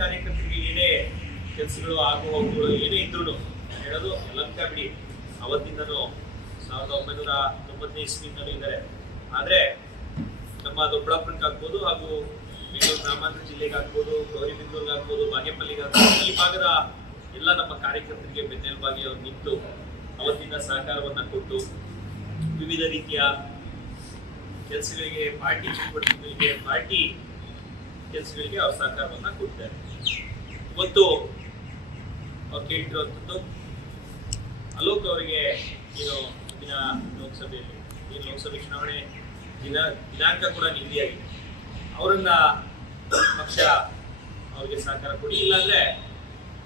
ಕಾರ್ಯಕರ್ತರಿಗೆ ಏನೇ ಕೆಲಸಗಳು ಆಗು ಹೋಗುಗಳು ಏನೇ ಇದ್ರು ಹೇಳೋದು ಯಲಹಂಕ ಬಿಡಿ, ಅವತ್ತಿಂದನೂ 1990 ಇಸ್ವಿಯಿಂದಲೂ ಇದ್ದಾರೆ. ಆದ್ರೆ ನಮ್ಮ ದೊಡ್ಡಬಳ್ಳಾಪುರಕ್ಕಾಗ್ಬೋದು ಹಾಗೂ ಬೆಂಗಳೂರು ಗ್ರಾಮಾಂತರ ಜಿಲ್ಲೆಗಾಗ್ಬೋದು, ಗೌರಿಬಿದನೂರಿಗಾಗ್ಬೋದು, ಬಾಗೇಪಲ್ಲಿಗಾಗ್ಬೋದು, ಈ ಭಾಗದ ಎಲ್ಲ ನಮ್ಮ ಕಾರ್ಯಕರ್ತರಿಗೆ ಬೆನ್ನೆಲುಬಾಗಿ ಅವ್ರು ನಿಂತು ಅವತ್ತಿನ ಸಹಕಾರವನ್ನ ಕೊಟ್ಟು ವಿವಿಧ ರೀತಿಯ ಕೆಲಸಗಳಿಗೆ, ಪಾರ್ಟಿ ಚಟುವಟಿಕೆಗಳಿಗೆ, ಪಾರ್ಟಿ ಕೆಲಸಗಳಿಗೆ ಅವ್ರ ಸಹಕಾರವನ್ನ ಕೊಡ್ತಾರೆ. ಇವತ್ತು ಅವ್ರು ಕೇಳ್ತಿರುವಂಥದ್ದು ಅಲೋಕ್ ಅವರಿಗೆ ಏನು ಮುಂದಿನ ಲೋಕಸಭೆಯಲ್ಲಿ ಏನು ಲೋಕಸಭೆ ಚುನಾವಣೆ ದಿನಾಂಕ ಕೂಡ ನಿಗದಿಯಾಗಿದೆ, ಅವರನ್ನ ಪಕ್ಷ ಅವ್ರಿಗೆ ಸಹಕಾರ ಕೊಡಿ, ಇಲ್ಲಾಂದ್ರೆ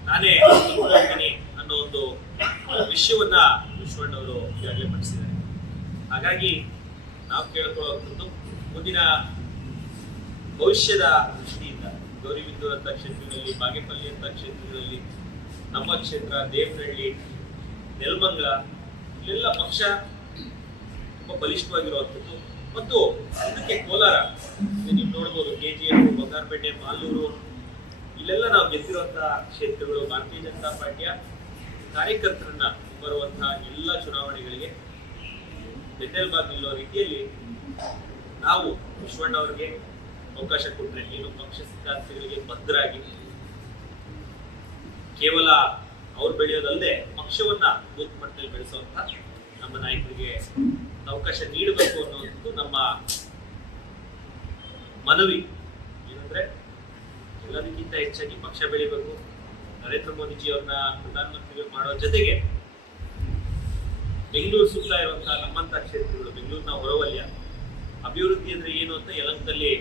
ನಾನೇ ಹೋಗ್ತೀನಿ ಅನ್ನೋ ಒಂದು ವಿಷಯವನ್ನ ವಿಶ್ವಣ್ಣವರು ಈಗಾಗಲೇ ಪಡಿಸಿದ್ದಾರೆ. ಹಾಗಾಗಿ ನಾವು ಕೇಳ್ಕೊಳ್ಳುವಂಥದ್ದು ಮುಂದಿನ ಭವಿಷ್ಯದ ದೃಷ್ಟಿಯಿಂದ ಗೌರಿಬಿದನೂರು ಅಂತ ಕ್ಷೇತ್ರಗಳಲ್ಲಿ, ಬಾಗೇಪಲ್ಲಿ ಅಂತ ಕ್ಷೇತ್ರಗಳಲ್ಲಿ, ನಮ್ಮ ಕ್ಷೇತ್ರ ದೇವನಹಳ್ಳಿ, ನೆಲಮಂಗಲ, ಇಲ್ಲೆಲ್ಲ ಪಕ್ಷ ತುಂಬಾ ಬಲಿಷ್ಠವಾಗಿರುವಂಥದ್ದು. ಮತ್ತು ಇದಕ್ಕೆ ಕೋಲಾರ ನೀವು ನೋಡ್ಬೋದು, KGF, ಬಂಗಾರಪೇಟೆ, ಮಾಲೂರು, ಇಲ್ಲೆಲ್ಲ ನಾವು ಗೆದ್ದಿರುವಂತಹ ಕ್ಷೇತ್ರಗಳು. ಭಾರತೀಯ ಜನತಾ ಪಾರ್ಟಿಯ ಕಾರ್ಯಕರ್ತರನ್ನ ಬರುವಂತಹ ಎಲ್ಲ ಚುನಾವಣೆಗಳಿಗೆ ಬೆನ್ನೆಲುಬಾಗಿ ನಿಲ್ಲೋ ರೀತಿಯಲ್ಲಿ ನಾವು ವಿಶ್ವಣ್ಣ ಅವರಿಗೆ ಅವಕಾಶ ಕೊಟ್ಟರೆ ಏನು ಪಕ್ಷ ಸಿದ್ಧಾಂತಗಳಿಗೆ ಬದ್ಧರಾಗಿ ಕೇವಲ ಅವ್ರು ಬೆಳೆಯೋದಲ್ಲದೆ ಪಕ್ಷವನ್ನ ಬೂತ್ ಮಟ್ಟದಲ್ಲಿ ಬೆಳೆಸುವಂತ ನಮ್ಮ ನಾಯಕರಿಗೆ ಅವಕಾಶ ನೀಡಬೇಕು ಅನ್ನೋದು ನಮ್ಮ ಮನವಿ. ಏನಂದ್ರೆ ಎಲ್ಲದಕ್ಕಿಂತ ಹೆಚ್ಚಾಗಿ ಪಕ್ಷ ಬೆಳಿಬೇಕು, ನರೇಂದ್ರ ಮೋದಿಜಿ ಅವ್ರನ್ನ ಪ್ರಧಾನಮಂತ್ರಿಗಳು ಮಾಡೋ ಜೊತೆಗೆ ಬೆಂಗಳೂರು ಸುತ್ತ ಇರುವಂತಹ ನಮ್ಮಂತ ಕ್ಷೇತ್ರಗಳು, ಬೆಂಗಳೂರಿನ ಹೊರವಲಯ ಅಭಿವೃದ್ಧಿ ಅಂದ್ರೆ ಏನು ಅಂತ ಯಲಹಂಕದಲ್ಲಿ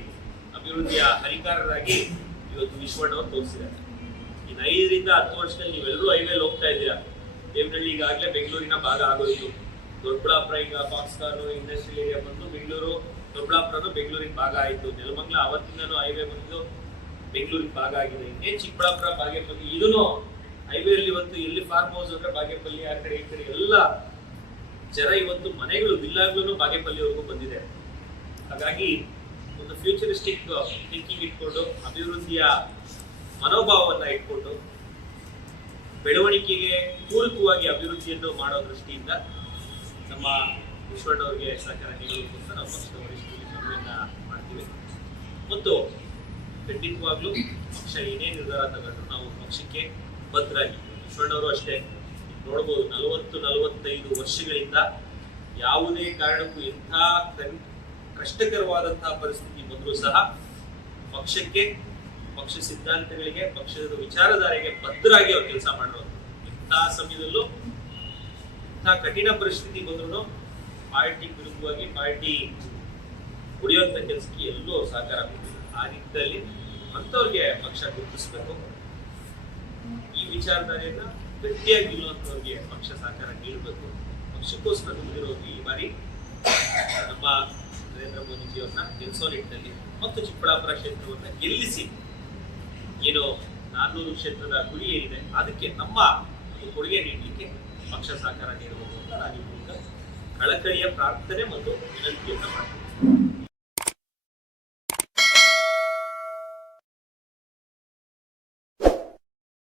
ಅಭಿವೃದ್ಧಿಯ ಹರಿಕಾರರಾಗಿ ಇವತ್ತು ವಿಶ್ವಣ್ಣ ಅವರು ತೋರಿಸಿದ್ದಾರೆ. ಇನ್ನು 5 ರಿಂದ 10 ವರ್ಷದಲ್ಲಿ ನೀವೆಲ್ಲರೂ ಹೈವೇಲಿ ಹೋಗ್ತಾ ಇದ್ದೀರಾ. ದೇವನಹಳ್ಳಿ ಈಗಾಗಲೇ ಬೆಂಗಳೂರಿನ ಭಾಗ ಆಗೋಯ್ತು, ದೊಡ್ಡಬಳ್ಳಾಪುರ ಈಗ ಬಾಕ್ಸ್ಕಾರ್ ಇಂಡಸ್ಟ್ರಿಯಲ್ ಏರಿಯಾ ಬಂದು ಬೆಂಗಳೂರು, ದೊಡ್ಡಬಳ್ಳಾಪುರನು ಬೆಂಗಳೂರಿನ ಭಾಗ ಆಯಿತು, ನೆಲಮಂಗಲ ಅವತ್ತಿಂದನೂ ಹೈವೇ ಬಂದು ಬೆಂಗಳೂರಿನ ಭಾಗ ಆಗಿದೆ. ಇನ್ನೇ ಚಿಕ್ಕಬಳ್ಳಾಪುರ, ಬಾಗೇಪಲ್ಲಿ ಇದನ್ನು ಹೈವೇಲಿ ಇವತ್ತು ಎಲ್ಲಿ ಫಾರ್ಮ್ ಹೌಸ್ ಅಂದ್ರೆ ಬಾಗೇಪಲ್ಲಿ, ಆ ಕಡೆ ಈ ಕಡೆ ಎಲ್ಲ ಜನ ಇವತ್ತು ಮನೆಗಳು ವಿಲ್ಲಾಗ್ಲೂ ಬಾಗೇಪಲ್ಲಿವರೆಗೂ ಬಂದಿದೆ. ಹಾಗಾಗಿ ಒಂದು ಫ್ಯೂಚರಿಸ್ಟಿಕ್ ಥಿಂಕಿಂಗ್ ಇಟ್ಕೊಂಡು, ಅಭಿವೃದ್ಧಿಯ ಮನೋಭಾವವನ್ನ ಇಟ್ಕೊಂಡು, ಬೆಳವಣಿಗೆಗೆ ಪೂರಕವಾಗಿ ಅಭಿವೃದ್ಧಿಯನ್ನು ಮಾಡೋ ದೃಷ್ಟಿಯಿಂದ ನಮ್ಮ ವಿಶ್ವಣ್ಣ ಅವರಿಗೆ ಸಹಕಾರ ನೀಡೋದಕ್ಕೋಸ್ಕರ ನಾವು ಪಕ್ಷದ ವರಿಷ್ಠರಿಗೆ ಮನವಿಯನ್ನ ಮಾಡ್ತೀವಿ. ಮತ್ತು ಖಂಡಿತವಾಗ್ಲೂ ಪಕ್ಷ ಏನೇ ನಿರ್ಧಾರ ತಗೊಂಡ್ರು ನಾವು ಪಕ್ಷಕ್ಕೆ ಬದ್ಧರಾಗಿ, ವಿಶ್ವಣ್ಣವರು ಅಷ್ಟೇ ನೋಡ್ಬೋದು 40-45 ವರ್ಷಗಳಿಂದ ಯಾವುದೇ ಕಾರಣಕ್ಕೂ ಎಂಥ ಕಷ್ಟಕರವಾದಂತಹ ಪರಿಸ್ಥಿತಿ ಬಂದರೂ ಸಹ ಪಕ್ಷಕ್ಕೆ, ಪಕ್ಷ ಸಿದ್ಧಾಂತಗಳಿಗೆ, ಪಕ್ಷದ ವಿಚಾರಧಾರೆಗೆ ಬದ್ಧರಾಗಿ ಅವ್ರು ಕೆಲಸ ಮಾಡಿರೋದು. ಇಂತಹ ಸಮಯದಲ್ಲೂ ಇಂಥ ಕಠಿಣ ಪರಿಸ್ಥಿತಿ ಬಂದ್ರು ಪಾರ್ಟಿ ವಿರುದ್ಧವಾಗಿ, ಪಾರ್ಟಿ ಉಳಿಯುವಂತ ಕೆಲಸಕ್ಕೆ ಎಲ್ಲೂ ಸಹಕಾರ ಕೊಟ್ಟಿಲ್ಲ. ಆ ನಿಟ್ಟಿನಲ್ಲಿ ಅಂತವ್ರಿಗೆ ಪಕ್ಷ ಗುರುತಿಸಬೇಕು. ಈ ವಿಚಾರಧಾರೆಯನ್ನ ಗಟ್ಟಿಯಾಗಿ ನಿಲ್ಲುವಂತವ್ರಿಗೆ ಪಕ್ಷ ಸಹಕಾರ ನೀಡಬೇಕು. ಪಕ್ಷಕ್ಕೋಸ್ಕರ ದುಡಿದಿರೋದು ಈ ಬಾರಿ ನಮ್ಮ ನರೇಂದ್ರ ಮೋದಿಜಿ ಅವ್ರನ್ನ ಗೆಲ್ಲಿಸೋ ನಿಟ್ಟಿನಲ್ಲಿ ಮತ್ತು ಚಿಕ್ಕಬಳ್ಳಾಪುರ ಕ್ಷೇತ್ರವನ್ನ ಗೆಲ್ಲಿಸಿ ಏನು 400 ಕ್ಷೇತ್ರದ ಗುರಿ ಏನಿದೆ ಅದಕ್ಕೆ ನಮ್ಮ ಕೊಡುಗೆ ನೀಡಲಿಕ್ಕೆ ಪಕ್ಷ ಸಹಕಾರ ನೀಡಬಹುದು ಅಂತ ನಾನು ಕಳಕಳಿಯ ಪ್ರಾರ್ಥನೆ ಮತ್ತು ವಿನಂತಿಯನ್ನ ಮಾಡ್ತೀನಿ.